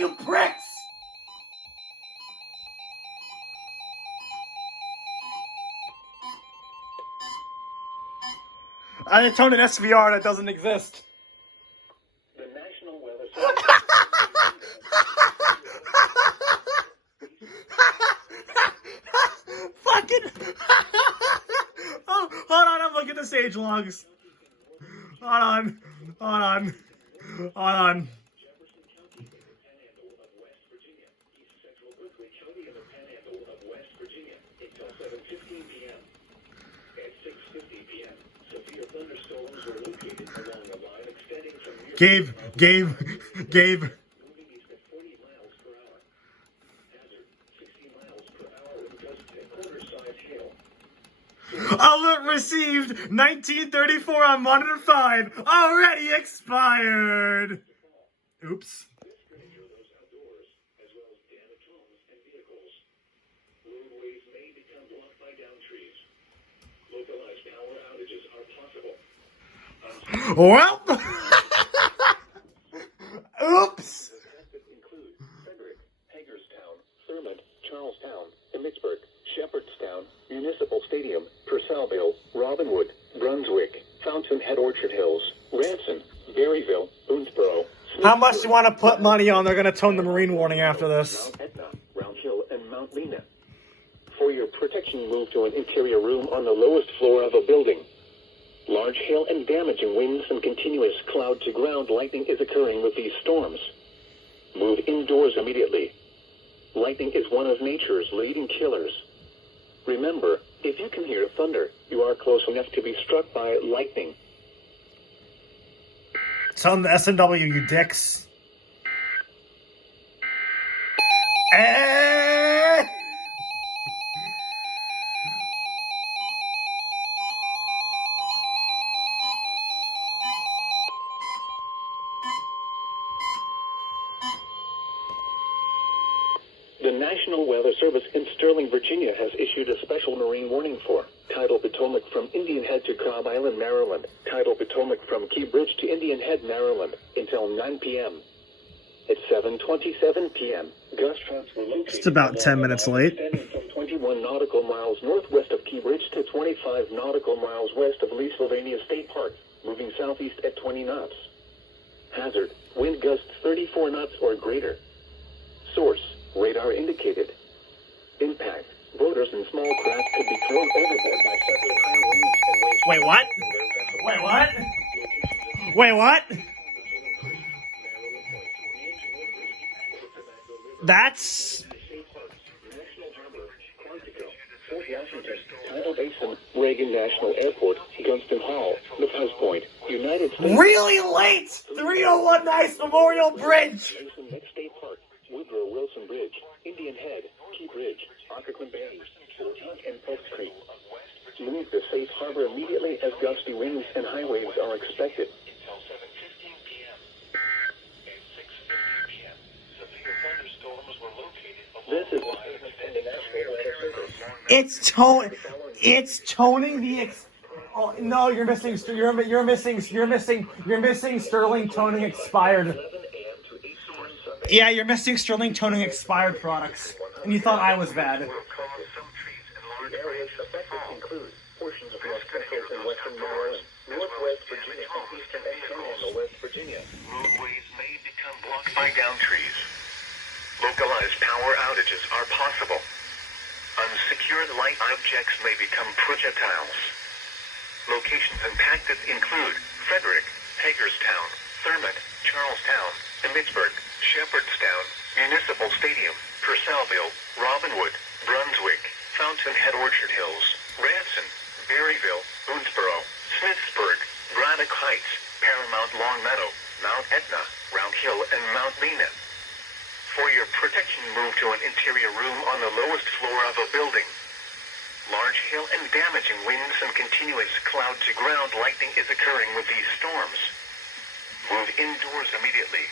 you pricks! I intoned an SVR that doesn't exist. The National Weather Service. Fucking. Oh, hold on, I'm looking at the stage logs. Hold on. Hold on. Hold on. Gabe. Alert received 1934 on monitor 5. Already expired. Oops. Well. Oops. Include Frederick, Hagerstown, Thurmond, Charlestown, Emmitsburg, Shepherdstown, Municipal Stadium, Purcellville, Robinwood, Brunswick, Fountainhead Orchard Hills, Ranson, Berryville, Boonesboro. How much do you want to put money on? They're going to tone the marine warning after this. Mount Etna, Round Hill, and Mount Lena. For your protection, move to an interior room on the lowest floor of a building. Large hail and damaging winds and continuous cloud-to-ground lightning is occurring with these storms. Move indoors immediately. Lightning is one of nature's leading killers. Remember, if you can hear thunder, you are close enough to be struck by lightning. Tell them the SNW, you dicks. The National Weather Service in Sterling, Virginia has issued a special marine warning for Tidal Potomac from Indian Head to Cobb Island, Maryland. Tidal Potomac from Key Bridge to Indian Head, Maryland, until 9 p.m. At 7:27 p.m., gust fronts were located. Just about 10 minutes late. Extending from 21 nautical miles northwest of Key Bridge to 25 nautical miles west of Lee Sylvania State Park, moving southeast at 20 knots. Hazard, wind gusts 34 knots or greater. Source, radar indicated. Impact, boaters and small craft could be thrown overboard by sudden high winds and waves. Wait, what? Wait, what? Wait, what? That's... Tidal Basin, Reagan National Airport, Gunston Hall, LaPaz Point, United States. Really late! 301 Nice Memorial Bridge! Basin, Next State Park, Woodrow Wilson Bridge, Indian Head, Key Bridge, Occoquan Bay, Woodloch, and Post Creek. Leave the safe harbor immediately as gusty winds and high waves are expected. This is the National Weather Service. It's toning the oh, no, you're missing Sterling toning expired. Yeah, you're missing Sterling toning expired products. And you thought I was bad. Areas affected include portions of North Central and Western Maryland, Northwest Virginia, and Eastern and Panhandle, West Virginia. Roadways may become blocked by downed trees. Localized power outages are possible. Unsecured light objects may become projectiles. Locations impacted include Frederick, Hagerstown, Thurmond, Charlestown, Emmitsburg, Shepherdstown, Municipal Stadium, Purcellville, Robinwood, Brunswick, Fountainhead Orchard Hills, Ranson, Berryville, Boonesboro, Smithsburg, Braddock Heights, Paramount Longmeadow, Mount Etna, Round Hill, and Mount Lena. For your protection, move to an interior room on the lowest floor of a building. Large hail and damaging winds and continuous cloud-to-ground lightning is occurring with these storms. Move indoors immediately.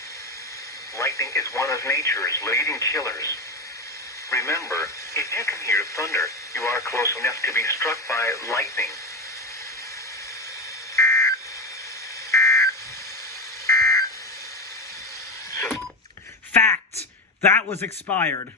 Lightning is one of nature's leading killers. Remember, if you can hear thunder, you are close enough to be struck by lightning. Fact. That was expired.